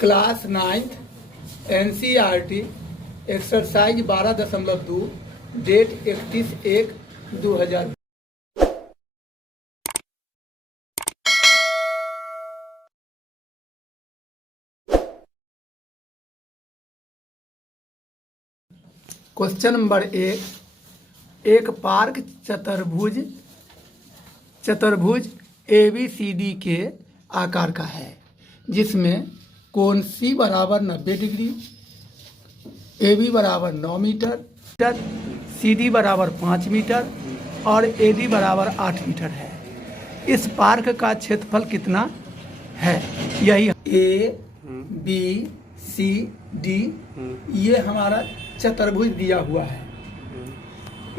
Class 9th NCERT exercise 12.2 date 31/1/2020। Question number 1, एक park चतुर्भुज ABCD के आकार का है जिसमें कोण C बराबर 90 डिग्री, AB बराबर 9 मीटर, CD बराबर 5 मीटर और AD बराबर 8 मीटर है। इस पार्क का क्षेत्रफल कितना है? यही ABCD ये हमारा चतुर्भुज दिया हुआ है।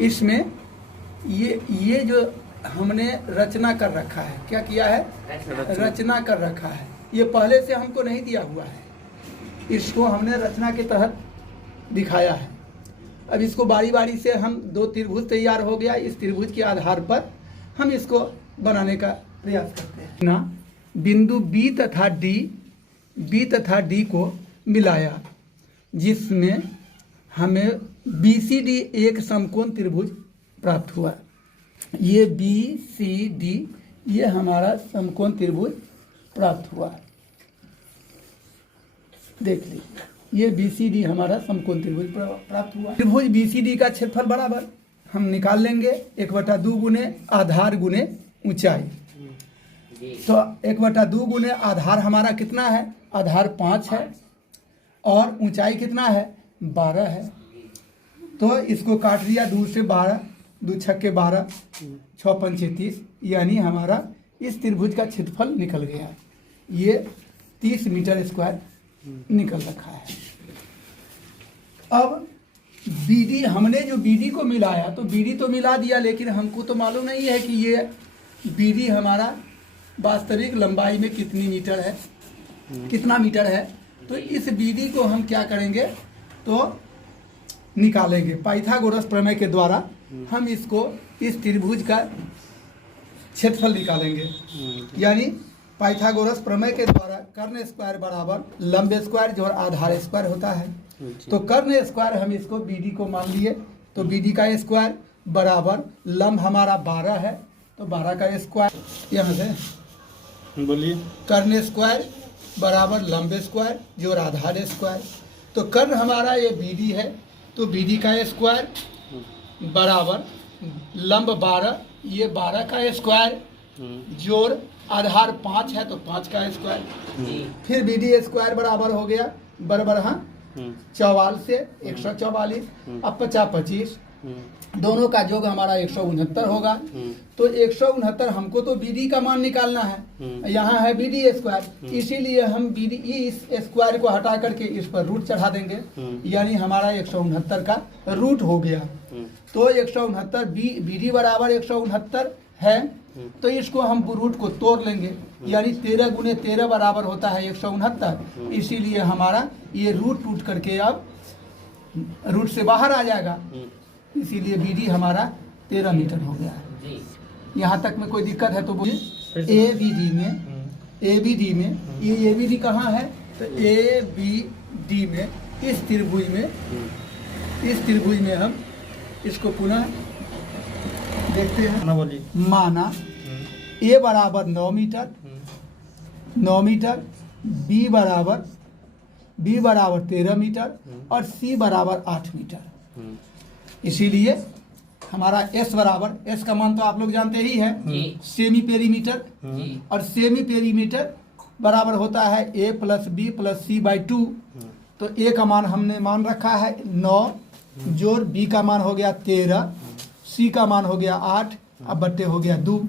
इसमें ये जो हमने रचना कर रखा है, क्या किया है? रचना कर रखा है। ये पहले से हमको नहीं दिया हुआ है, इसको हमने रचना के तहत दिखाया है। अब इसको बारी बारी से हम दो त्रिभुज तैयार हो गया, इस त्रिभुज के आधार पर हम इसको बनाने का प्रयास करते हैं ना। बिंदु B तथा D को मिलाया जिसमें हमें BCD एक समकोण त्रिभुज प्राप्त हुआ। ये BCD ये हमारा समकोण त्रिभुज प्राप्त हुआ। देख लीजिए, ये BCD हमारा समकोण त्रिभुज प्राप्त हुआ। त्रिभुज BCD का क्षेत्रफल बराबर हम निकाल लेंगे 1/2 गुने आधार गुने ऊंचाई। तो 1/2 गुने आधार हमारा कितना है? आधार 5 है और ऊंचाई कितना है? 12 है। तो इसको काट लिया 2 से 12, 2 छक्के 12, 6 पंचे 30, यानी हमारा इस त्रिभुज का क्षेत्रफल निकल गया। ये 30 मीटर स्क्वायर निकल रखा है। अब BD, हमने जो BD को मिलाया तो BD तो मिला दिया, लेकिन हमको तो मालूम नहीं है कि ये BD हमारा वास्तविक लंबाई में कितनी मीटर है, कितना मीटर है। तो इस BD को हम क्या करेंगे तो निकालेंगे पाइथागोरस प्रमेय के द्वारा। हम इसको इस त्रिभुज का क्षेत्रफल निकालेंगे, यानी पाइथागोरस प्रमेय के द्वारा कर्ण स्क्वायर बराबर लंब स्क्वायर जो आधार स्क्वायर होता है। तो कर्ण स्क्वायर हम इसको BD को मान लिए, तो BD का स्क्वायर बराबर लंब हमारा 12 है, तो 12 का स्क्वायर यहाँ से बोलिए। कर्ण स्क्वायर बराबर लंब स्क्वायर जो आधार स्क्वायर। तो कर्ण हमारा ये BD है, तो BD का स्क्वायर बराबर लंब 12, ये 12 का स्क्वायर जोड़ आधार 5 है तो 5 का स्क्वायर। फिर BD स्क्वायर बराबर हो गया बराबर 44 से 144, अब 50 25 दोनों का योग हमारा 169 होगा। तो 169 हमको तो BD का मान निकालना है, यहाँ है BD स्क्वायर, इसीलिए हम BD इस स्क्वायर को हटा करके इस पर रूट चढ़ा देंगे, यानी हमारा 169 का रूट हो गया। तो 169 BD बराबर 169 है, तो इसको हम रूट को तोड़ लेंगे, यानी 13 गुने 13 बराबर होता है 169। इसीलिए हमारा ये रूट करके अब रूट से बाहर आ जाएगा, इसीलिए BD हमारा 13 मीटर हो गया है। यहाँ तक में कोई दिक्कत है तो बोलिए। ABD में ये ABD कहाँ है? तो ABD में इस त्रिभुज में हम इसको पुनः देखते हैं। माना A बराबर 9 मीटर, B बराबर 13 मीटर और C बराबर 8 मीटर। इसीलिए हमारा S बराबर, S का मान तो आप लोग जानते ही है, सेमी पेरीमीटर, और सेमी पेरीमीटर बराबर होता है A + B + C/2। तो A का मान हमने मान रखा है 9 जोड़ B का मान हो गया 13, C का मान हो गया 8, अब बट्टे हो गया 2।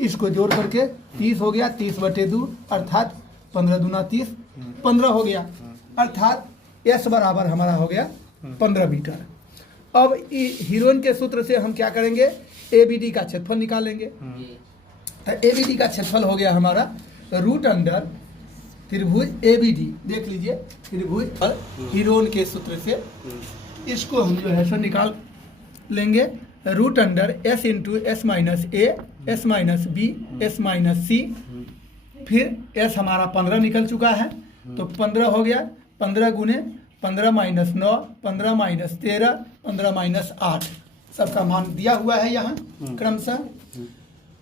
इसको जोड़ करके 30 हो गया, 30/2 अर्थात 15 दूना 30, 15 हो गया, अर्थात S बराबर हमारा हो गया 15 मीटर। अब हीरोइन के सूत्र से हम क्या करेंगे? ABD का क्षेत्रफल निकालेंगे। तो ABD का क्षेत्रफल हो गया हमारा रूट अंडर त्रिभुज ABD। देख लीजिए, त्रिभुज और हीरोइन के सूत्र से इसको हम जो है सो निकाल लेंगे। Root under S × S - A, S - B, S - C, फिर S हमारा 15 निकल चुका है, तो 15 हो गया, 15 गुने 15 माइनस 9, 15 माइनस 13, 15 माइनस 8, सबका मान दिया हुआ है यहाँ क्रमशः।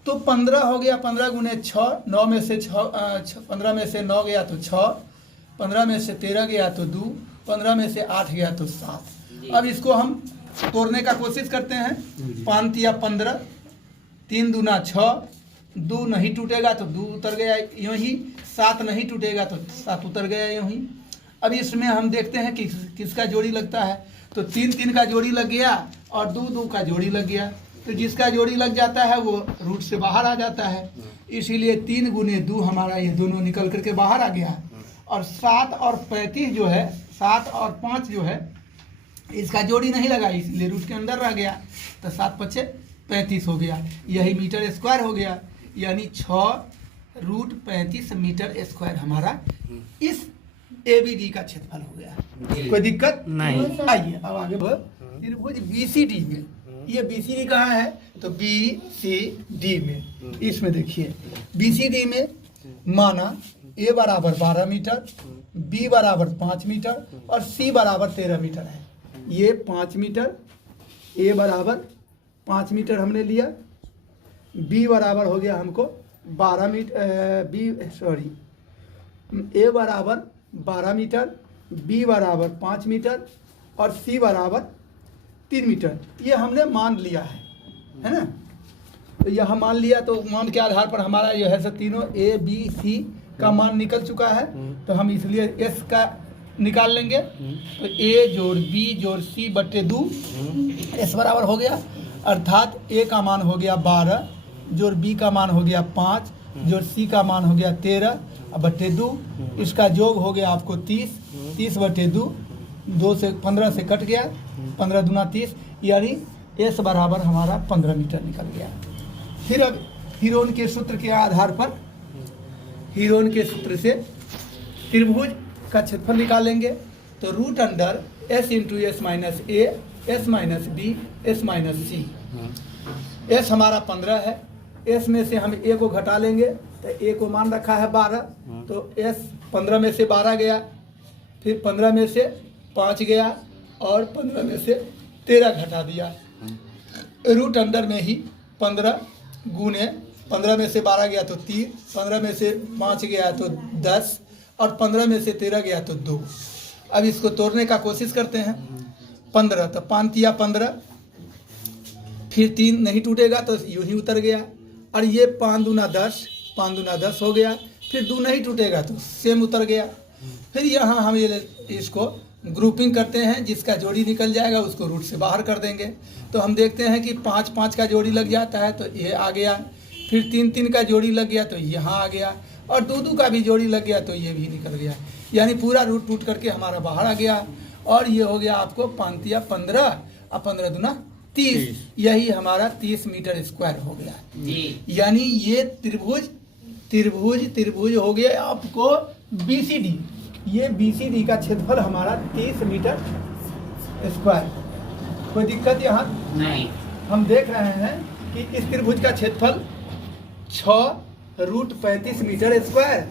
तो 15 हो गया, 15 गुने 6, 9 में से 15 में से 9 गया तो 6, 15 में से 13 गया तो 2, 15 में से 8 गया तो 7। अब इसको हम तोड़ने का कोशिश करते हैं। 5 तिया 15, 3 दूना 6, 2 नहीं टूटेगा तो 2 उतर गया यूँ ही, 7 नहीं टूटेगा तो 7 उतर गया यूँ ही। अब इसमें हम देखते हैं कि किसका जोड़ी लगता है। तो 3 3 का जोड़ी लग गया और 2 2 का जोड़ी लग गया। तो जिसका जोड़ी लग जाता है वो रूट से बाहर आ जाता है, इसीलिए 3 गुने 2 हमारा ये दोनों निकल करके बाहर आ गया। और 7 और 35 जो है, 7 और 5 जो है, इसका जोड़ी नहीं लगा, इसलिए रूट के अंदर रह गया। तो 7 पचे 35 हो गया, यही मीटर स्क्वायर हो गया। यानी 6√35 मीटर स्क्वायर हमारा इस ABD का क्षेत्रफल हो गया। कोई दिक्कत नहीं। आइए अब आगे बढ़। त्रिभुज BCD में, ये BCD कहाँ है? तो BCD में, इसमें देखिए BCD में माना A बराबर 12 मीटर, B बराबर 5 मीटर और C बराबर 13 मीटर है। ये 5 मीटर, A बराबर 5 मीटर हमने लिया, B बराबर हो गया हमको 12 मीटर, A बराबर 12 मीटर, B बराबर 5 मीटर और C बराबर 3 मीटर। ये हमने मान लिया है ना। तो यहाँ मान लिया, तो मान के आधार पर हमारा यह है सब तीनों A B C का मान निकल चुका है। तो हम इसलिए S का निकाल लेंगे। तो A जोड़ B जोड़ C बट्टे 2 S बराबर हो गया, अर्थात A का मान हो गया 12 जोड़ B का मान हो गया 5 जोड़ C का मान हो गया 13 बट्टे 2। इसका योग हो गया आपको 30, 30 बट्टे 2, 2 से 15 से कट गया, 15 दूना 30, यानी S बराबर हमारा 15 मीटर निकल गया। फिर अब हीरोन के सूत्र के आधार पर, हीरोन के सूत्र से त्रिभुज का क्षेत्रफल निकालेंगे। तो root under S into S minus A, S minus B, S minus C। S हमारा 15 है, S में से हम A को घटा लेंगे, तो A को मान रखा है 12, तो S 15 में से 12 गया, फिर 15 में से 5 गया और 15 में से 13 घटा दिया। रूट अंडर में ही 15 गुने 15 में से 12 गया तो 3, 15 में से 5 गया तो 10 और 15 में से 13 गया तो 2। अब इसको तोड़ने का कोशिश करते हैं। 15 तो 5 तिया 15, फिर 3 नहीं टूटेगा तो यूँ ही उतर गया, और ये 5 दूना 10, 5 दूना 10 हो गया, फिर 2 नहीं टूटेगा तो सेम उतर गया। फिर यहाँ हम ये इसको ग्रुपिंग करते हैं, जिसका जोड़ी निकल जाएगा उसको रूट से बाहर कर देंगे। तो हम देखते हैं कि 5 5 का जोड़ी लग जाता है तो ये आ गया, फिर 3 3 का जोड़ी लग गया तो यहाँ आ गया, और 2 2 का भी जोड़ी लग गया तो ये भी निकल गया। यानी पूरा रूट टूट करके हमारा बाहर आ गया, और ये हो गया आपको 5 तिया 15 और 15 दूना 30, यही हमारा 30 मीटर स्क्वायर हो गया। यानी ये त्रिभुज हो गया आपको BCD। ये BCD का क्षेत्रफल हमारा 30 मीटर स्क्वायर। कोई दिक्कत यहाँ नहीं। हम देख रहे हैं कि इस त्रिभुज का क्षेत्रफल 6√35 मीटर स्क्वायर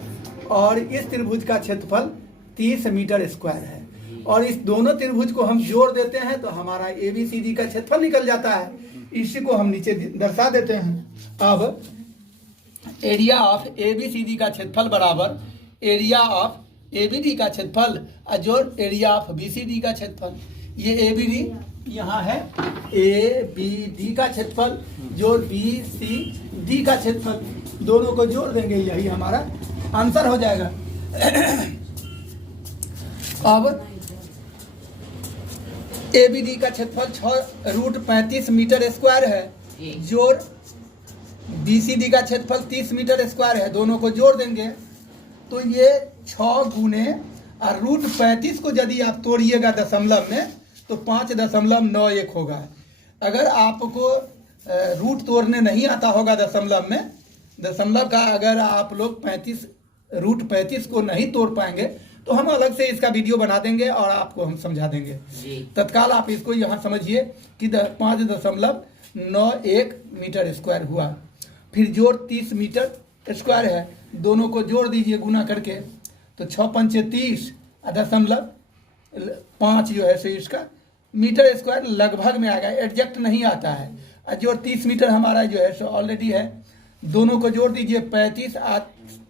और इस त्रिभुज का क्षेत्रफल 30 मीटर स्क्वायर है। और इस दोनों त्रिभुज को हम जोड़ देते हैं तो हमारा ABCD का क्षेत्रफल निकल जाता है। इसी को हम नीचे दर्शा देते हैं। अब एरिया ऑफ ABCD का क्षेत्रफल बराबर एरिया ऑफ ABD का क्षेत्रफल जोड़ एरिया ऑफ BCD का क्षेत्रफल। ये ABD यहाँ है, ABD का क्षेत्रफल जोड़ BCD का क्षेत्रफल, दोनों को जोड़ देंगे, यही हमारा आंसर हो जाएगा। अब ABD का क्षेत्रफल 6√35 मीटर स्क्वायर है, जोड़ BCD का क्षेत्रफल 30 मीटर स्क्वायर है, दोनों को जोड़ देंगे तो ये 6 गुने और √35 को यदि आप तोड़िएगा दशमलव में तो 5.91 होगा। अगर आपको रूट तोड़ने नहीं आता होगा दशमलव में, दशमलव का अगर आप लोग 35 को नहीं तोड़ पाएंगे तो हम अलग से इसका वीडियो बना देंगे और आपको हम समझा देंगे। तत्काल आप इसको यहाँ समझिए कि 5.91 मीटर स्क्वायर हुआ। फिर जोड़ 30 मीटर स्क्वायर है, दोनों को जोड़ दीजिए गुना करके, तो 6 पंचे 30 .5 जो है सो इसका मीटर स्क्वायर लगभग में आएगा, एग्जैक्ट नहीं आता है। और जो 30 मीटर हमारा जो है सो ऑलरेडी है, दोनों को जोड़ दीजिए 35 और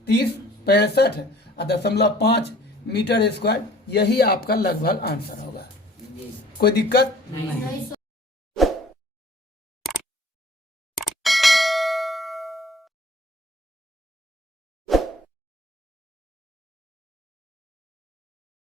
30 65.5 मीटर स्क्वायर, यही आपका लगभग आंसर होगा। कोई दिक्कत नहीं।